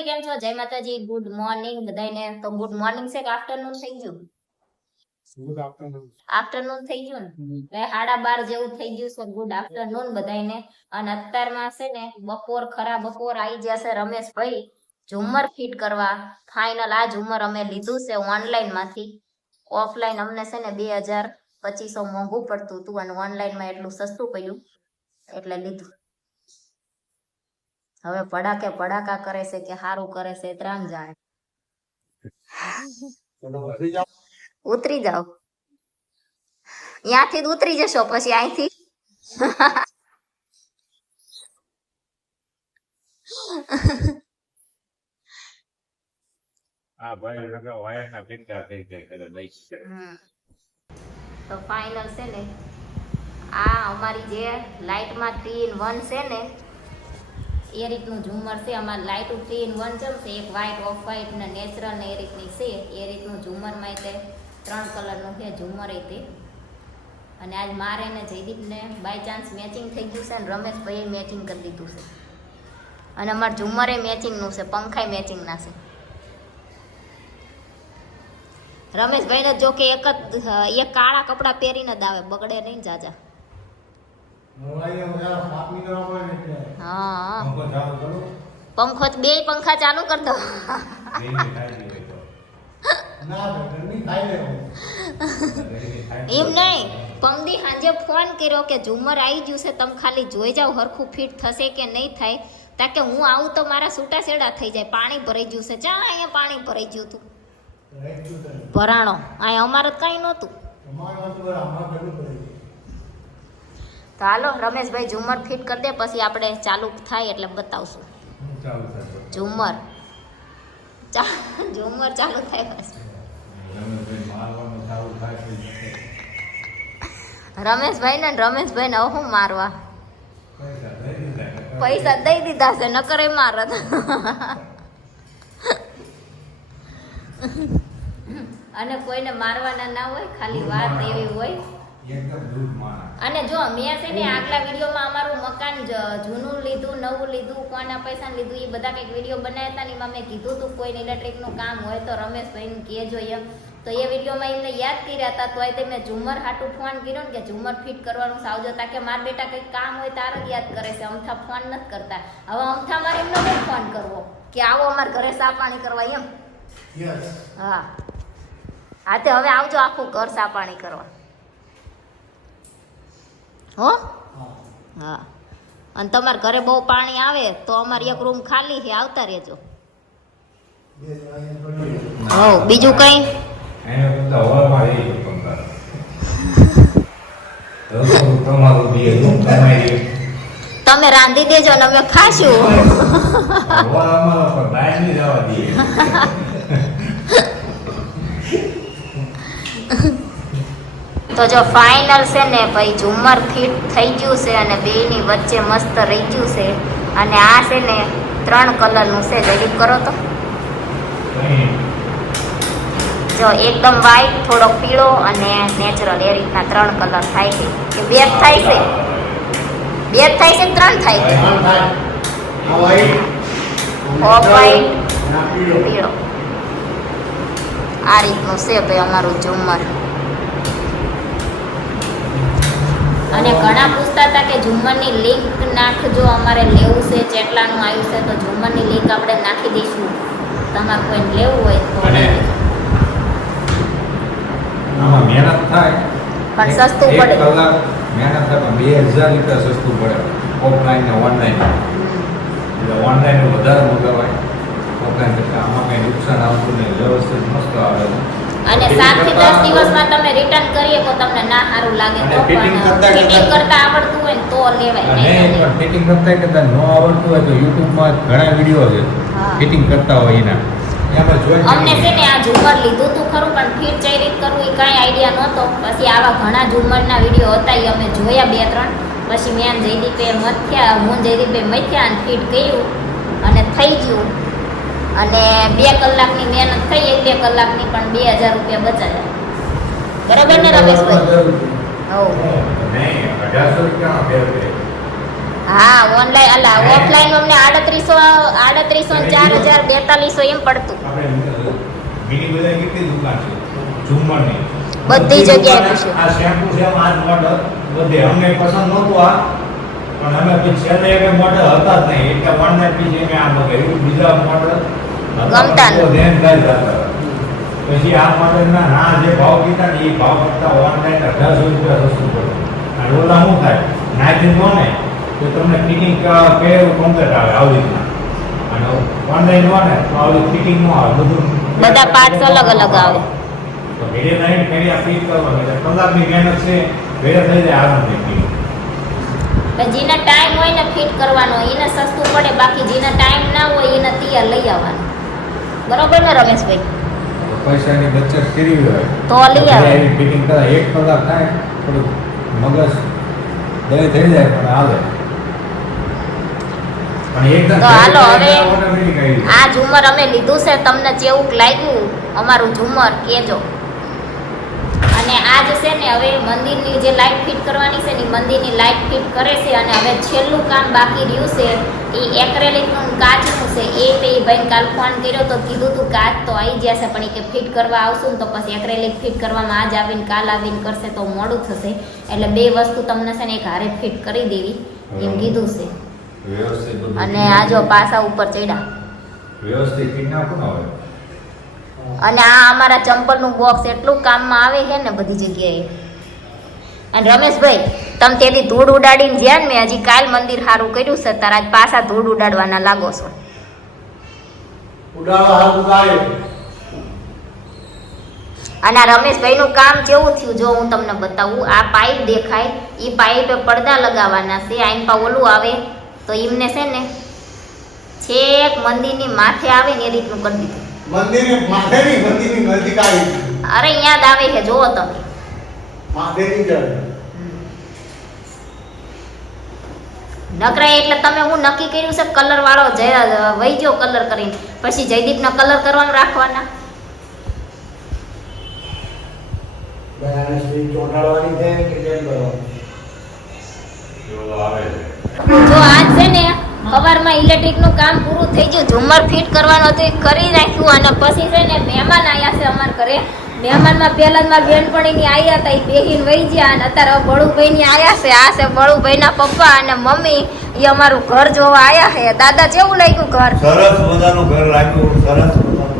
માતાજી, કેમ છો? જય માતાજી, ગુડ મોર્નિંગ બધાને. તો ગુડ મોર્નિંગ છે કે આફ્ટરનૂન થઈ ગયું? ગુડ આફ્ટરનૂન થઈ ગયું ને? 12:30 જેવું થઈ ગયું છે. ગુડ આફ્ટરનૂન બધાને. અને અત્યારમાં છે ને બપોર આવી જશે. રમેશભાઈ ઝુમર ફિટ કરવા ફાઇનલ. આ ઝુમર અમે લીધું છે ઓનલાઈન માંથી. ઓફલાઈન અમને છે ને 2200 મોંઘું પડતું હતું અને ઓનલાઈન માં એટલું સસ્તું પડ્યું એટલે લીધું. હવે પડાકા કરે છે કે સારું કરે છે ત્રણ જાણે. ઉતરી જાઓ, ત્યાંથી જ ઉતરી જશો પછી અહીંથી. તો ફાઇનલ છે ને આ અમારી જે લાઇટમાં 3 in 1 છે ને એ રીતનું ઝુમર છે. અમારે લાઇટ 3 in 1 જમશે. એક વ્હાઈટ, ઓફ વ્હાઈટ ને નેચરલ ને એ રીતની છે. એ રીતનું ઝુમરમાં તે 3 કલરનું છે ઝુમર તે. અને આજ મારે ને જયદીપને બાય ચાન્સ મેચિંગ થઈ ગયું છે અને રમેશભાઈએ મેચિંગ કરી દીધું છે. અને અમારે ઝુમરે મેચિંગનું છે, પંખાય મેચિંગના છે. રમેશભાઈને જો કે એક કાળા કપડાં પહેરીને જ આવે, બગડે નહીં જાજા. હા, પંખો બે પંખા ચાલુ કર દો. એમ નહીં, પંદી સાંજે ફોન કર્યો કે ઝુમર આવી ગયું છે, તમે ખાલી જોઈ જાઓ હરખું ફિટ થશે કે નહીં થાય. તાકે હું આવું તો મારા છૂટા છેડા થઈ જાય. પાણી ભરાઈ ગયું છે. ચા અહીંયા પાણી ભરાઈ ગયું હતું ભરાણો. અહીંયા અમારે કઈ નહોતું. તો હાલો રમેશભાઈ ઝુમર ફિટ કરી દે, પછી આપણે ચાલુ થાય એટલે બતાવશું. ઝુમર ચાલુ થાય પછી રમેશભાઈ ને હું મારવા પૈસા દઈ દીધા છે, નકર એ મારત. અને કોઈને મારવાના ના હોય, ખાલી વાત એવી હોય. અને જો મેં છે ને આગલા વિડીયોમાં અમારું મકાન જૂનું લીધું, નવું લીધું, કોના પૈસા લીધું, એ બધા કંઈક વિડીયો બનાવ્યા હતા ને એમાં મેં કીધું હતું કોઈને ઇલેક્ટ્રિકનું કામ હોય તો રમેશભાઈને કહેજો એમ. તો એ વિડીયોમાં એમને યાદ કર્યા હતા. તો એ મેં ઝુમર હાટું ફોન કર્યો ને કે ઝુમર ફિટ કરવાનું સાવજો, તાકે મારા બેટા કંઈક કામ હોય તાર જ યાદ કરે છે, અમથા ફોન નથી કરતા. હવે અમથા મારે એમનો નહીં ફોન કરવો કે આવો અમારા ઘરે સા પાણી કરવા એમ. હા તે હવે આવજો આખું ઘર સા પાણી કરવા. હો હા, અને તમારા ઘરે બહુ પાણી આવે તો અમારે એક રૂમ ખાલી છે, આવતા રહેજો. હો બીજું કઈ તમે રાંધી દેજો ને અમે ખાશું. તો જો ફાઇનલ છે ને ભાઈ ઝુમર ફિટ થઈ ગયું છે અને બેની વચ્ચે મસ્ત રહી ગયું છે. અને આ છે ને 3 કલરનું છે. જરીક કરો તો જો એકદમ વ્હાઈટ, થોડો પીળો અને નેચરલ, એ રીતના 3 કલર થાય છે. કે 2 થાય છે, 2 થાય છે, 3 થાય છે. ઓફ વ્હાઈટ, પીળો, આ રીતનું છે ભાઈ અમારું ઝુમર. અને ઘણા પૂછતા હતા કે ઝુમરની લિંક નાખજો, અમારે લેવું છે, ચેટલાનું આવ્યું છે. તો ઝુમરની લિંક આપણે નાખી દઈશું, તમારે કોઈને લેવું હોય તો. આમાં મહેનત થાય પણ સસ્તું પડે. કલાક મહેનત થાય પણ 2000 રૂપિયા સસ્તું પડે ઓફલાઈન ને ઓનલાઈન. એટલે ઓનલાઈન વધારે મગાવાય ઓફલાઈન કરતાં. આમાં કંઈ નુકસાન આવતું નહીં, વ્યવસ્થિત મસ્ત આવે. અને 7 થી 10 દિવસમાં તમે રિટર્ન કરીએ તો તમને ના સારું લાગે તો ફિટિંગ કરતા આવડતું હોય ને તો લેવાય. નહીં પણ ફિટિંગ કરતા કદાચ ન આવડતું હોય તો યુટ્યુબમાં ઘણા વિડીયો છે ફિટિંગ કરતા હોય એના. અમને છે ને આ ઝુમર લીધું તું ખરું પણ ફિટ કઈ રીત કરવું એ કાંઈ આઈડિયા નહોતો. પછી આવા ઘણા ઝુમરના વિડીયો હતા એ અમે જોયા 2-3. પછી મેં જયદીપે મથ્યા, હું જયદીપે મથ્યા અને ફિટ કર્યું અને થઈ ગયું. અને 2 કલાકની મહેનત થઈ, 1-2 કલાકની પણ 2000 રૂપિયા બચાવ્યા. બરાબર ને રમેશભાઈ? હા ઓનલાઈન અલા ઓફલાઈન અમને 3800 4000 4200 એમ પડતું આપણે મિની બજાર કેટલી દુકાન છે ઝુમરની બધી જગ્યાએ પૂછ્યું આ શેમ્પુ છે આ મોડલ બધે અમને પસંદ નહોતું આ પણ અમે પછી છેલ્લે એક મોડલ હતા જ નહીં એટલે ઓનલાઈન પછી અમે આ મગાવ્યું બીજા મોડલ ગમતા ધ્યાન થાય પછી આ મોડલના ના જે ભાવ કીધા ને એ ભાવ કરતા ઓનલાઈન 1800 રૂપિયા સસ્તું પડે અને ઓલા શું થાય નાખી દો ને તો તમને ફિટિંગ પહેરું કમ્પ્લીટ આવે આવી રીતના અને ઓનલાઈન લો ને તો આવી ફિટિંગ નો આવે બધું બધા પાર્ટ્સ અલગ અલગ આવે તો ભેડે નહીં ફેરી ફિટ કરવાનું એટલે કલાકની મહેનત છે ભેડે થઈ જાય આરામથી જેના ટાઈમ હોય ને ફિટ કરવાનો એને સસ્તું પડે બાકી જેના ટાઈમ ના હોય એને તૈયાર લઈ આવવાનું બરોબર ને રમેશભાઈ પૈસાની બચત કરવી હોય તો લઈ આવે ફિટિંગ કરે 1 કલાક થાય થોડું મગજ દય થઈ જાય પણ આવે પણ એકદમ તો હાલો હવે ઓટોમેટિક આવી જાય. આ ઝુમર અમે લીધું છે તમને જેવું લાગ્યું અમારું ઝુમર કેજો અને આ જે છે ને હવે મંદિરની જે લાઇટ ફિટ કરવાની છે ને ઈ મંદિરની લાઇટ ફિટ કરે છે અને હવે છેલ્લું કામ બાકી રહ્યું છે એ એક્રેલિકનું કાચનું છે એ ભાઈ કાલ ફોન કર્યો તો કીધું તું કાચ તો આવી જશે પણ એ કે ફિટ કરવા આવશું ને તો પછી એક્રેલિક ફિટ કરવામાં આજ આવીને કાલ આવીને કરશે તો મોડું થશે એટલે બે વસ્તુ તમને છે ને એક હારે ફિટ કરી દેવી એમ કીધું છે વ્યવસ્થિત બધું અને આ જો પાસા ઉપર ચડ્યા વ્યવસ્થિત ફિટ નાખો ને હવે અને આ અમારા ચંપલનું બોક્સ એટલું કામમાં આવે છે ને બધી જગ્યાએ અને રમેશભાઈ તમે તેથી ધૂળ ઉડાડીને જ્યાં મેં હજી કાલ મંદિર સારું કર્યું છે તારા આજ પાછા ધૂળ ઉડાડવાના લાગો છો અને આ રમેશભાઈનું કામ કેવું થયું જો હું તમને બતાવું આ પાઇપ દેખાય એ પાઇપે પડદા લગાવવાના છે આઈન પા ઓલું આવે તો એમને છે ને છેક મંદિરની માથે આવે ને એ રીતનું કરી દીધું મંદિરની માથેની મંદિરની નજીક આવી અરે યાદ આવે છે જોવો તમે માથેની જ નકરા એટલે તમે હું નક્કી કર્યું છે કલર વાળો વહી ગયો કલર કરીને પછી જયદીપના કલર કરવાનું રાખવાના બેનશ્રી ચોટાડવાની છે કે કેમ કરવાનું જો આવે છે જો આજ છે ને સવારમાં ઇલેક્ટ્રિકનું કામ પૂરું થઈ ગયું ઝુમર ફિટ કરવાનું હતું એ કરી નાખ્યું અને પછી છે ને મહેમાન આવ્યા છે અમારા ઘરે મહેમાનમાં પહેલા મારા બેનપણીની આવ્યા હતા એ બેહીને વહી ગયા અને અત્યારે બળુભાઈની આવ્યા છે આ છે બળુભાઈના પપ્પા અને મમ્મી એ અમારું ઘર જોવા આવ્યા છે દાદા કેવું લાગ્યું ઘર સરસ મજાનું ઘર રાખ્યું સરસ મજાનું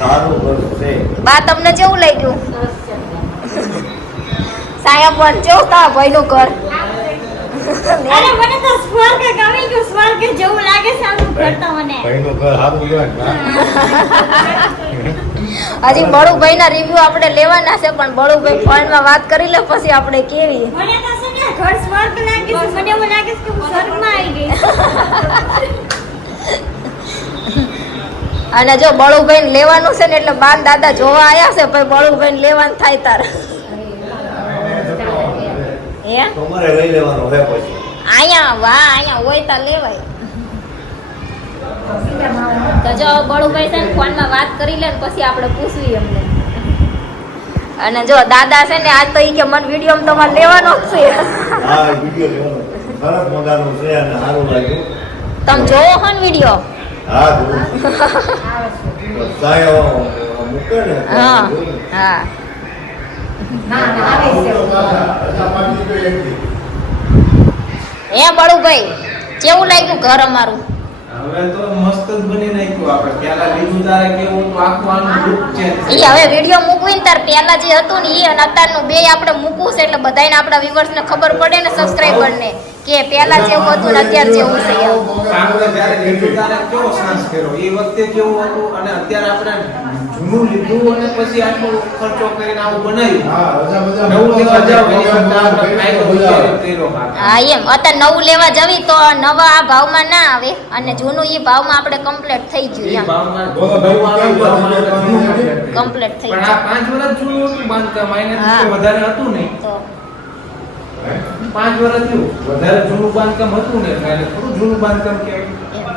સારું ઘર છે બા તમને કેવું લાગ્યું સાહેબ પણ કેવું તા ભાઈનું ઘર અરે મને તો સ્વર્ગ ગમી ગયું સ્વર્ગ જેવું લાગે છે આનું ઘર તો મને ભાઈનું ઘર સારું કહેવાય ને હજી બળુભાઈના રિવ્યુ આપણે લેવાના છે પણ બળુભાઈ ફોનમાં વાત કરી લે પછી આપણે કેવી મને તો છે ને ઘર સ્વર્ગ લાગે છે મને એવું લાગે છે કે હું સ્વર્ગમાં આવી ગઈ અને જો બળુભાઈ લેવાનું છે ને એટલે બાન દાદા જોવા આવ્યા છે પછી બળુભાઈ લેવાનું થાય તાર હે તમારે લઈ લેવાનું હે પછી અહીંયા વાહ અહીંયા હોય તા લેવાય તો જો બળુભાઈ છે ને ફોનમાં વાત કરી લે ને પછી આપણે પૂછવી એમને અને જો દાદા છે ને આજ તો ઈ કે મને વિડીયો તમારે લેવાનો જ છે હા વિડિયો લેવાનો સરસ મજાનું છે અને સારું લાગ્યું તમે જોવો હો ને વિડીયો હા જો સાયો મૂકે ને હા હા હે બળુભાઈ કેવું લાગ્યું ઘર અમારું હવે તો મસ્ત જ બની નાખ્યું આપણે પહેલા લીધું તારે કેવું હતું આખું આનું લુક ચેન્જ ઈ હવે વિડીયો મૂકવી ને તાર પહેલા જે હતું ને ઈ અને અત્યારનું બે આપણે મૂકવું છે એટલે બધાયને આપણા વ્યુઅર્સને ખબર પડે ને સબસ્ક્રાઇબરને કે પહેલા જેવું હતું ને અત્યારે જેવું છે એમ. આપણે જ્યારે લીધું તારે કેવો સાંસ કર્યો એ વખતે કેવું હતું અને અત્યારે આપણે જૂનું લીધું અને પછી આટલો ખર્ચો કરીને આવું બનાવ્યું નવું લેવા જાવ એની કરતા આપણે ફાયદો વધારે કર્યો કાકા. હા એમ અત્યારે નવું લેવા જવી તો નવા આ ભાવમાં ના આવે અને જૂનું ઈ ભાવમાં આપણે કમ્પ્લીટ થઈ એ ગયું એમ ભાવમાં નવું આવે તો અમારે જૂનું કમ્પ્લીટ થઈ પણ આ 5 વર્ષ જૂનું હતું બાંધકામ આના હા. વધારે હતું નહીં તો 5 વર્ષ થયું વધારે જૂનું બાંધકામ હતું ને એટલે થોડું જૂનું બાંધકામ કહેવાય.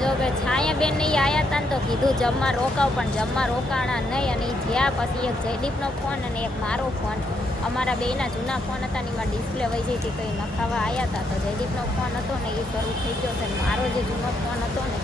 જો કે છાયાબેન ને ઈ આયા તા ને તો કીધું જમવા રોકાવ પણ જમવા રોકાણા નહીં અને ઈ જ્યાં પછી એક જયદીપનો ફોન અને એક મારો ફોન અમારા બેયના જૂના ફોન હતા ને એમાં ડિસ્પ્લે વહી જઈ હતી કંઈ નખાવા આવ્યા હતા તો જયદીપનો ફોન હતો ને એ શરૂ થઈ ગયો છે મારો જે જૂનો ફોન હતો ને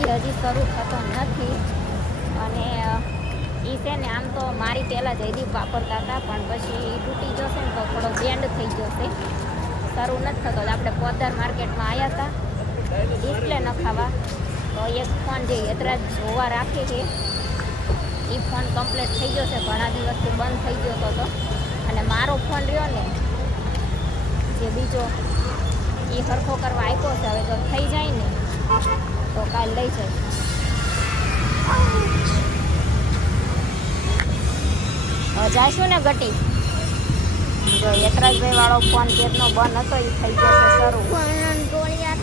એ હજી શરૂ થતો નથી અને એ છે ને આમ તો મારી પહેલાં જયદીપ વાપરતા હતા પણ પછી એ તૂટી જશે ને તો થોડો બેન્ડ થઈ જશે શરૂ નથી થતો આપણે પોદર માર્કેટમાં આવ્યા હતા ડિસ્પ્લે નખાવા તો એક ફોન જે એતરા જોવા રાખે છે એ ફોન કમ્પ્લીટ થઈ ગયો છે ઘણા દિવસથી બંધ થઈ ગયો હતો અને મારો ફોન રહ્યો ને જે બીજો એ સરખો કરવા આપ્યો છે હવે જો થઈ જાય ને તો કાલ લઈ જાય જાશું ને ગટી જો યતરાજભાઈ વાળો ફોન કેતનો બંધ હતો એ થઈ ગયો છે શરૂ